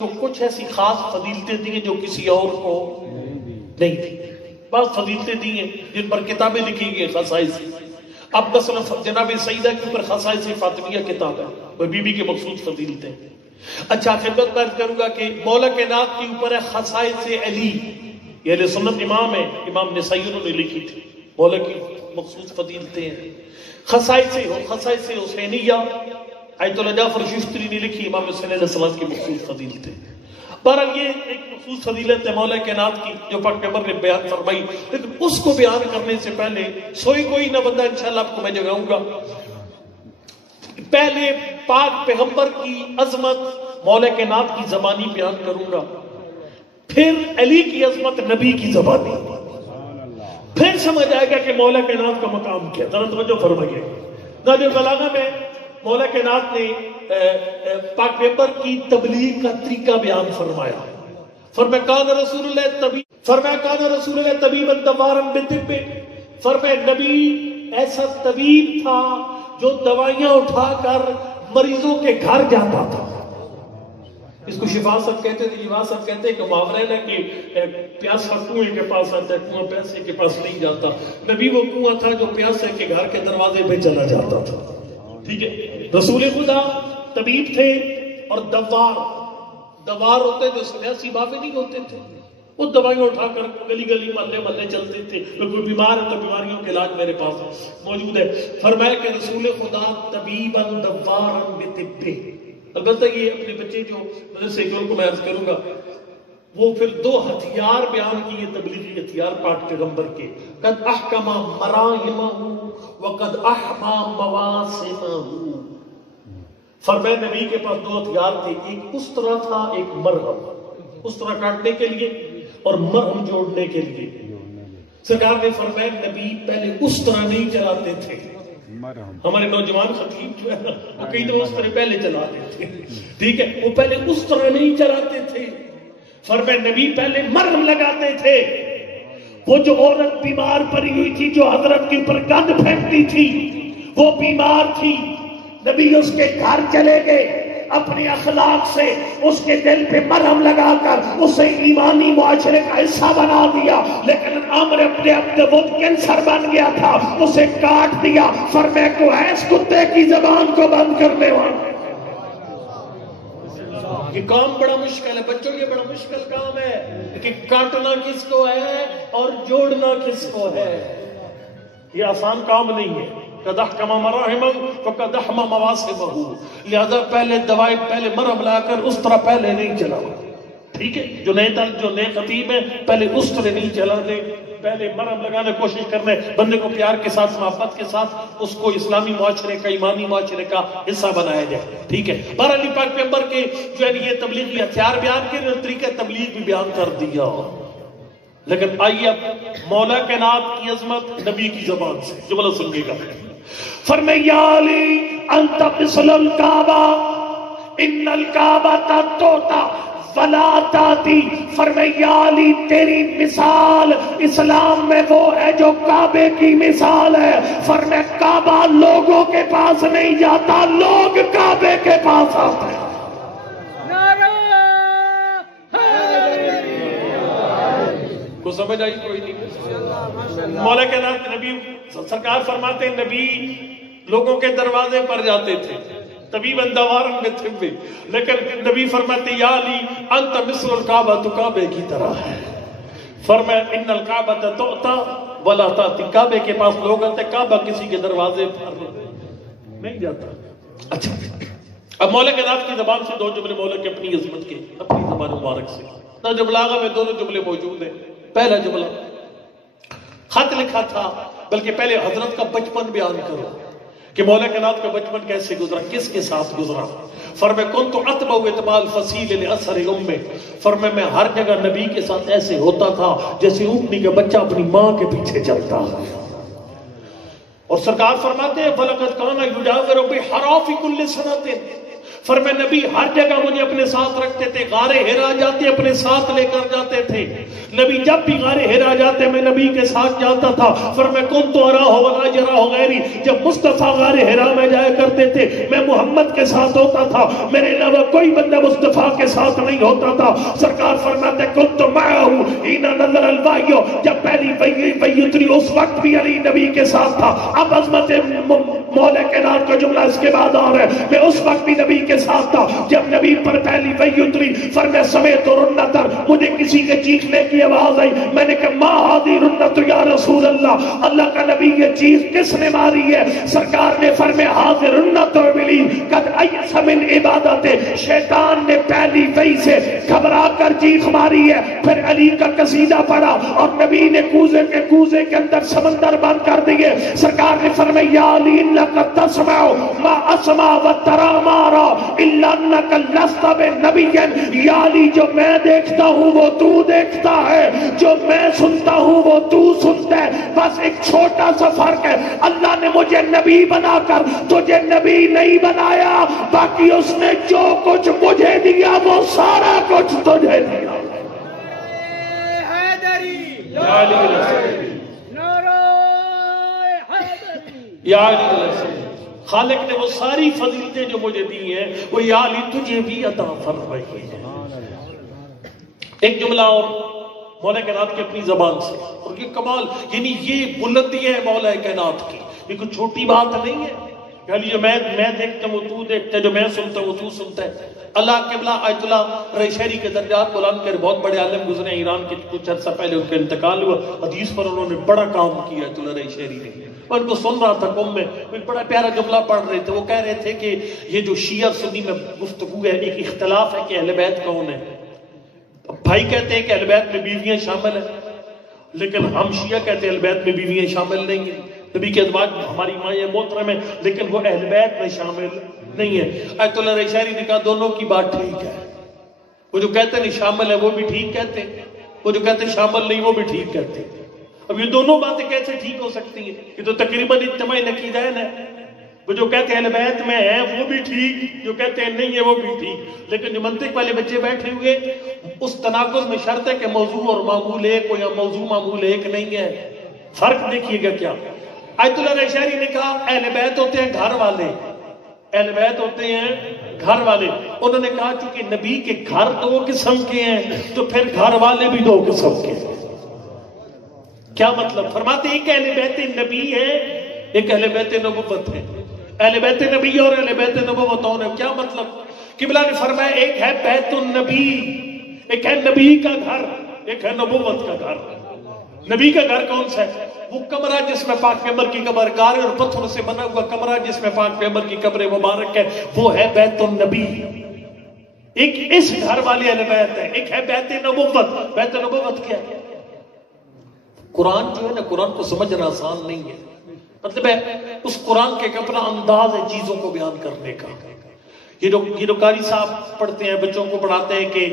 تو کچھ ایسی خاص فضیلتیں دی ہیں جو کسی اور کو نہیں دی. بعض فضیلتیں دی ہیں جن پر کتابیں لکھی گئی خصائص. اب مثلا جناب سیدہ کے اوپر خصائص فاطمیہ کتاب ہے، وہ بی بی کے مخصوص فضیلتیں. اچھا خدمت میں کروں گا کہ مولا کائنات کے اوپر ہے خصائص علی. یہ اہل سنت امام ہے، امام نسائی انہوں نے لکھی تھی. مولا کی مخصوص فضیلتیں ہیں. خصائص حسینیہ آیت اللہ جعفر شفتری نے لکھی، امام حسین علیہ السلام کی مخصوص فضیلتیں. بہرحال یہ ایک مخصوص فضیلت ہے مولا کائنات کی جو پاک پیغمبر نے بیان فرمائی. لیکن اس کو بیان کرنے سے پہلے سوئی کوئی نہ بندہ انشاءاللہ آپ کو میں جگاؤں گا. پہلے پاک پیغمبر کی عظمت مولا کائنات کی زبانی بیان کروں گا، پھر علی کی عظمت نبی کی زبانی، پھر سمجھ آئے گا کہ مولا کائنات کا مقام کیا. ذرا توجہ فرمائیے. نہج البلاغہ میں مولا کائنات نے پاک پیغمبر کی تبلیغ کا طریقہ بیان فرمایا. فرمایا کان رسول اللہ طبیبا دوارا بطب. فرمایا نبی ایسا طبیب تھا جو دوائیاں اٹھا کر مریضوں کے گھر جاتا تھا. اس کو شفا سب کہتے تھے. شفا سب کہتے ہیں کہ محاورہ ہے کہ پیاسا کنویں کے پاس آتا ہے، کنواں پیاسے کے پاس نہیں جاتا. نبی وہ کنواں تھا جو پیاسے کے گھر کے دروازے پہ چلا جاتا تھا. ٹھیک ہے. رسول خدا طبیب تھے اور دوار ہوتے جو سیاسی بابے نہیں ہوتے تھے، وہ دوائیاں اٹھا کر گلی گلی محلے محلے چلتے تھے. کوئی بیمار ہے تو بیماریوں کے علاج میرے پاس موجود ہے. فرمایا کہ رسول خدا طبیبا دوارا بطب. البتہ یہ اپنے بچے جو مدرسے کے کو میں عرض کروں گا، وہ پھر دو ہتھیار بیان کیے تبلیغی ہتھیار پاک پیغمبر کے. قد احکم مراہمہ وقد احما مواسمہ. فرمایا نبی کے پاس دو ہتھیار تھے، ایک اسطرہ تھا، ایک مرہم. اسطرہ کاٹنے کے لیے اور مرہم جوڑنے کے لیے. سرکار نے فرمایا نبی پہلے اسطرہ نہیں چلاتے تھے. ہمارے نوجوان خطیب جو ہے وہ کئی دفعہ اسطرے پہلے چلاتے تھے. ٹھیک ہے، وہ پہلے اسطرہ نہیں چلاتے تھے. فرمایا نبی پہلے مرہم لگاتے تھے. وہ جو عورت بیمار پڑی ہوئی تھی جو حضرت کے اوپر گند پھینکتی تھی، وہ بیمار تھی. نبی اس کے گھر چلے گئے، اپنے اخلاق سے اس کے دل پہ مرہم لگا کر اسے ایمانی معاشرے کا حصہ بنا دیا. لیکن عمر اپنے وہ کینسر بن گیا تھا، اسے کاٹ دیا. فرمایا کو ایس کتے کی زبان کو بند کرنے والا. یہ کام بڑا مشکل ہے بچوں، یہ بڑا مشکل کام ہے کہ کاٹنا کس کو ہے اور جوڑنا کس کو ہے. یہ آسان کام نہیں ہے. قد احکم مراہمہ فقد احما مواسمہ. لہذا پہلے دوائی پہلے مرہم لا کر اس طرح پہلے نہیں چلا. ٹھیک ہے، جو نئے خطیب ہیں پہلے اس طرح نہیں چلانے، پہلے مرہم لگانے کوشش کرنے، بندے کو پیار کے ساتھ محبت کے ساتھ اس کو اسلامی معاشرے کا ایمانی معاشرے کا حصہ بنایا جائے. ٹھیک ہے. بہرحال پاک پیغمبر کے جو ہے یہ تبلیغی ہتھیار بیان کیے اور طریقہ تبلیغ بھی بیان کر دیا. لیکن آئیے اب مولا کائنات کی عظمت نبی کی زبان سے جملہ سنیے گا. فرمایا یا علی انت مثل الکعبہ ان الکعبہ توتا فلا تاتی. فرمایا یا علی تیری مثال اسلام میں وہ ہے جو کعبے کی مثال ہے. فرمایا کعبہ لوگوں کے پاس نہیں جاتا، لوگ کعبے کے پاس آتے ہیں. کو سمجھ آئی کوئی نہیں؟ مولا کائنات نبی سرکار فرماتے ہیں نبی لوگوں کے دروازے پر جاتے تھے طبیباً دوارا بطب. لیکن نبی فرماتے یا علی انت مثل الکعبہ، تو کعبے کی طرح ہے. فرمایا ان الکعبہ تؤتی ولا تاتی. کعبے کے پاس لوگ آتے، کعبہ کسی کے دروازے پر نہیں جاتا. اچھا اب مولا کائنات کی زبان سے دو جملے مولا کے اپنی عظمت کے اپنی زبان مبارک سے. نہج البلاغہ میں دونوں جملے موجود ہیں. پہلا جملہ خط لکھا تھا، بلکہ پہلے حضرت کا بچپن بیان کرو کہ مولا کائنات کا بچپن کیسے گزرا، کس کے ساتھ گزرا. فرمایا کنت اتبع اتباع الفصیل لاثر امہ. فرمایا میں ہر جگہ نبی کے ساتھ ایسے ہوتا تھا جیسے اونٹنی کا بچہ اپنی ماں کے پیچھے چلتا. اور سرکار فرماتے ہیں فلقد کان یجاور بحراف کل سنۃ. فرمایا نبی ہر جگہ مجھے اپنے ساتھ رکھتے تھے، غار ہرا جاتے اپنے ساتھ لے کر جاتے تھے، نبی جب بھی غار ہرا جاتے میں نبی کے ساتھ جاتا تھا۔ فرمایا کنت اراہ ولا یراہ غیری، جب مصطفیٰ غار ہرا میں جایا کرتے تھے میں محمد کے ساتھ ہوتا تھا، میرے علاوہ کوئی بندہ مصطفیٰ کے ساتھ نہیں ہوتا تھا۔ سرکار فرماتے کنت معہ حین نزل الوحی، جب پہلی وحی اتری اس وقت بھی علی نبی کے ساتھ تھا۔ اب عظمت مولا کائنات کا جملہ اس کے بعد آ رہا ہے، میں اس وقت بھی نبی کے ساتھ تھا جب نبی پر پہلی وحی اتری۔ فرمایا سمیت رنتر، مجھے کسی کے چیخنے کی آواز آئی، میں نے کہا ما ہذی رنت یا رسول اللہ، اللہ کا نبی یہ چیز کس نے ماری ہے؟ سرکار نے فرمایا ہذی رنت ابلی قد ایس من عبادت، شیطان نے پہلی وحی سے گھبرا کر چیخ ماری ہے۔ پھر علی کا قصیدہ پڑھا اور نبی نے کوزے کے اندر سمندر بند کر دیے۔ سرکار نے فرمایا یا علی لقد تسمع ما اسمع وترى ما ارى الا انك لست بنبي، یا علی جو میں دیکھتا ہوں وہ تو دیکھتا ہے، جو میں سنتا ہوں وہ تو سنتا ہے، بس ایک چھوٹا سا فرق ہے، اللہ نے مجھے نبی بنا کر تجھے نبی نہیں بنایا، باقی اس نے جو کچھ مجھے دیا وہ سارا کچھ تجھے دیا۔ یا علی یا علی، خالق نے وہ ساری فضیلتیں جو مجھے دی ہیں وہ یا علی تجھے بھی عطا فرمائی ہیں۔ ایک جملہ اور مولا کائنات کی اپنی زبان سے، اور یہ کمال، یعنی یہ بلندی ہے مولا کائنات کی، یہ کوئی چھوٹی بات نہیں ہے۔ یعنی جو میں دیکھتا ہوں وہ تو دیکھتا ہے، جو میں سنتا ہوں وہ تو سنتا ہے۔ اللہ قبلہ آیت اللہ ریشہری کے درجات بلند کر، بہت بڑے عالم گزرے ایران کے، کچھ عرصہ پہلے ان کا انتقال ہوا، حدیث پر انہوں نے بڑا کام کیا آیت اللہ ریشہری نے۔ میں ان کو سن رہا تھا قوم میں، ایک بڑا پیارا جملہ پڑھ رہے تھے، وہ کہہ رہے تھے کہ یہ جو شیعہ سنی میں گفتگو ہے، ایک اختلاف ہے کہ اہل بیت کون ہے۔ بھائی کہتے ہیں کہ اہل بیت میں بیویاں شامل ہیں، لیکن ہم شیعہ کہتے ہیں اہل بیت میں بیویاں شامل نہیں ہیں۔ نبی کے ازواج ہماری مائیں محترم ہیں لیکن وہ اہل بیت میں شامل نہیں ہے۔ آیت اللہ ریشہری نے کہا دونوں کی بات ٹھیک ہے، وہ جو کہتے ہیں شامل ہے وہ بھی ٹھیک کہتے ہیں، وہ جو کہتے ہیں شامل نہیں وہ بھی ٹھیک کہتے ہیں۔ اب یہ دونوں باتیں کیسے ٹھیک ہو سکتی ہیں؟ یہ تو تقریباً اجتماعی نقیدین ہے۔ وہ جو کہتے ہیں اہل بیت میں ہیں وہ بھی ٹھیک، جو کہتے ہیں نہیں ہے وہ بھی ٹھیک، لیکن جو منطق والے بچے بیٹھے ہوئے اس تناقض میں شرط ہے کہ موضوع اور معمول ایک ہو یا موضوع معمول ایک نہیں ہے۔ فرق دیکھیے گا کیا۔ آیت اللہ ریشہری نے کہا اہل بیت ہوتے ہیں گھر والے، اہل بیت ہوتے ہیں گھر والے۔ انہوں نے کہا چونکہ نبی کے گھر دو قسم کے ہیں تو پھر گھر والے بھی دو قسم کے ہیں۔ کیا مطلب؟ فرماتے ہیں کہ اہل بیت نبی ہے، ایک اہل بیت نبوت ہے۔ اہل بیت نبی اور اہل بیت نبوت ہے، کیا مطلب؟ قبلہ نے فرمایا ایک ہے بیت النبی، ایک ہے نبی کا گھر، ایک ہے نبوت کا گھر۔ نبی کا گھر کون سا ہے؟ وہ کمرہ جس میں پاک پیغمبر کی قبر، گارے اور پتھر سے بنا ہوا کمرہ جس میں پاک پیغمبر کی قبر مبارک ہے، وہ ہے بیت النبی۔ ایک اس گھر والی اہل بیت ہے، ایک ہے بیت نبوت۔ بیت نبوت کیا ہے؟ قرآن جو ہے نا، قرآن کو سمجھنا آسان نہیں ہے، مطلب ہے اس قرآن کے ایک اپنا انداز ہے چیزوں کو بیان کرنے کا۔ یہ جو قاری صاحب پڑھتے ہیں، بچوں کو پڑھاتے ہیں کہ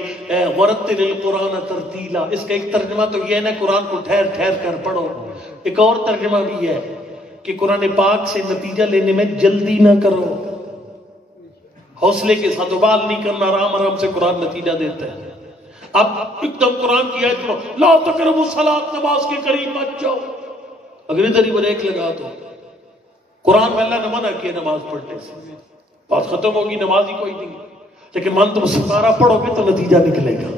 ورتل القرآن ترتیلا، اس کا ایک ترجمہ تو یہ ہے نا قرآن کو ٹھہر ٹھہر کر پڑھو۔ ایک اور ترجمہ بھی ہے کہ قرآن پاک سے نتیجہ لینے میں جلدی نہ کرو، حوصلے کے ساتھ ابال نہیں کرنا، آرام آرام سے قرآن نتیجہ دیتا ہے۔ اب ایک دم قرآن کی آیت پڑھو، لا تقربوا الصلاۃ، نماز کے قریب مت جاؤ، اگر ادھر ہی بریک لگا دو۔ قرآن میں اللہ نے منع کیا نماز پڑھنے سے، بات ختم ہوگی، نماز ہی کوئی نہیں، لیکن من تم سکارا پڑھو گے تو نتیجہ نکلے گا۔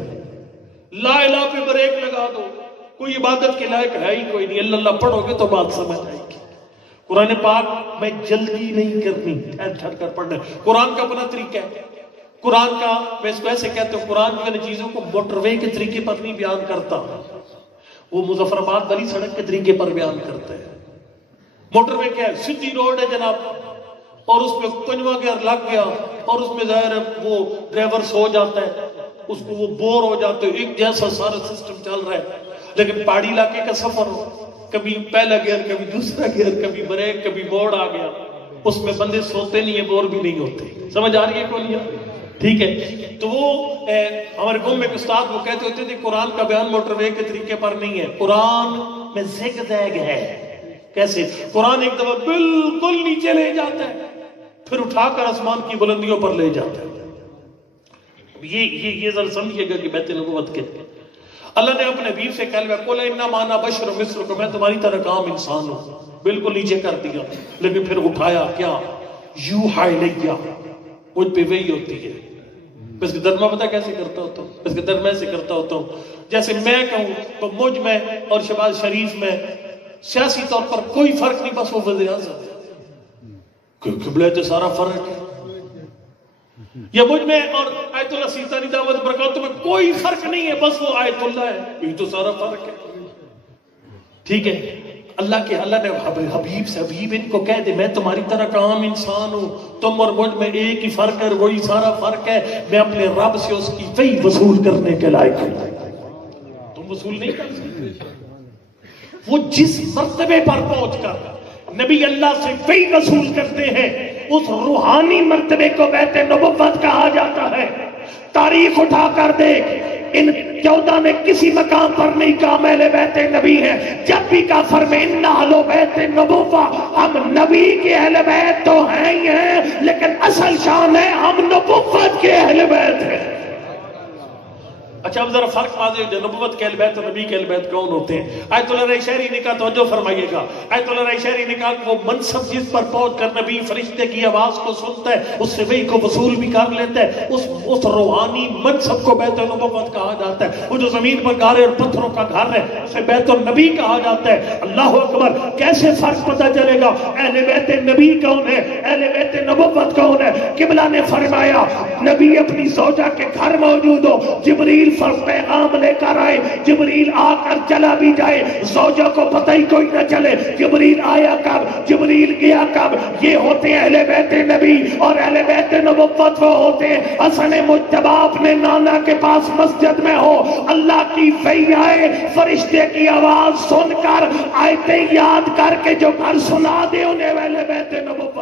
لا الہ پہ بریک لگا دو، کوئی عبادت کے لائق ہے ہی کوئی نہیں، اللہ اللہ پڑھو گے تو بات سمجھ آئے گی۔ قرآن پاک میں جلدی نہیں کرنی، ٹھہر ٹھہر کر پڑھنا۔ قرآن کا اپنا طریقہ ہے، قرآن کا میں اس کو ایسے کہتے ہوں، قرآن جو ہے چیزوں کو موٹر وے کے طریقے پر نہیں بیان کرتا، وہ مظفر آباد والی سڑک کے طریقے پر بیان کرتا ہے۔ موٹر وے کیا ہے؟ سیدھی روڈ ہے جناب، اور اس میں پنجواں گیئر لگ گیا اور اس میں ظاہر ہے وہ ڈرائیور سو جاتا ہے، اس کو وہ بور ہو جاتے ہیں، ایک جیسا سارا سسٹم چل رہا ہے۔ لیکن پہاڑی علاقے کا سفر ہو، کبھی پہلا گیئر کبھی دوسرا گیئر، کبھی بریک کبھی موڑ آ گیا، اس میں بندے سوتے نہیں ہیں، بور بھی نہیں ہوتے۔ سمجھ آ رہی ہے کون؟ ٹھیک ہے۔ تو وہ ہمارے قوم میں ایک استاد وہ کہتے ہوتے تھے قرآن کا بیان موٹر وے کے طریقے پر نہیں ہے، قرآن میں زگ زیگ ہے۔ کیسے؟ قرآن ایک دفعہ بالکل نیچے لے جاتا ہے، پھر اٹھا کر آسمان کی بلندیوں پر لے جاتا ہے. یہ ذرا سمجھیے گا کہ بیت نبوت کے اللہ نے اپنے حبیب سے کہا قُلْ إِنَّمَا أَنَا بَشَرٌ مِثْلُكُمْ، میں تمہاری طرح عام انسان ہوں. بالکل نیچے کر دیا، لیکن پھر اٹھایا کیا؟ یوحیٰ الیہ، مجھ پہ وحی ہوتی ہے. اس کے درمیان پتہ کیسے کرتا ہوتا ہوں؟ اس کے درمیان سے کرتا ہوتا ہوں جیسے میں کہوں تو مجھ میں اور شہباز شریف میں سیاسی طور پر کوئی فرق نہیں، بس وہ وزیر اعظم. قبلہ تو سارا فرق ہے. یا مجھ میں اور آیت اللہ سیستانی دعوت برکاتہ میں کوئی فرق نہیں ہے، بس وہ آیت اللہ ہے. یہ تو سارا فرق ہے. ٹھیک ہے، اللہ نے حبیب سے، حبیب ان کو کہہ دے میں تمہاری طرح کا عام انسان ہوں، تم اور مجھ میں ایک ہی فرق ہے، وہی سارا فرق ہے، میں اپنے رب سے اس کی وحی وصول کرنے کے لائق ہوں. تم وصول نہیں کر سکتے. وہ جس مرتبے پر پہنچ کر نبی اللہ سے وحی وصول کرتے ہیں اس روحانی مرتبے کو بیت نبوت کہا جاتا ہے. تاریخ اٹھا کر دیکھ، ان 14 نے کسی مقام پر نہیں کہا میں اہل بیت نبی ہیں. جب بھی کہا فرمائے ان اہل بیت نبوہ، ہم نبی کے اہل بیت تو ہیں ہی ہیں، لیکن اصل شان ہے ہم نبوت کے اہل بیت ہیں. اچھا اب ذرا فرق واضح جو نبوت کے اہل بیت اور نبی کے اہل بیت کون ہوتے ہیں. آیت اللہ رائے شہری نے کہا توجہ فرمائیے گا. آیت اللہ رائے شہری نے کہا کہ وہ منصب جس پر پہنچ کر نبی فرشتے کی آواز کو سنتا ہے، اس سے وحی کو وصول بھی کر لیتا ہے، اس روحانی منصب کو بیت نبوت کہا جاتا ہے. وہ جو زمین پر گارے اور پتھروں کا گھر ہے اسے بیت النبی کہا جاتا ہے. اللہ اکبر. کیسے فرق پتہ چلے گا اہل بیت نبی کون ہے، اہل بیت نبوت کون ہے؟ قبلہ نے فرمایا نبی اپنی زوجہ کے گھر موجود ہو، جبریل پیغام لے کر آئے، جبریل آ کر چلا بھی جائے، زوجہ کو پتہ ہی کوئی نہ چلے جبریل آیا کب، جبریل گیا کب. یہ ہوتے ہیں اہل بیت نبی. اور اہل بیت نبوت وہ ہوتے ہیں حسن مجتبیٰ اپنے نانا کے پاس مسجد میں ہو، اللہ کی وحی آئے، فرشتے کی آواز سن کر آیتیں یاد کر کے جو گھر سنا دے انہیں اہل بیت نبوت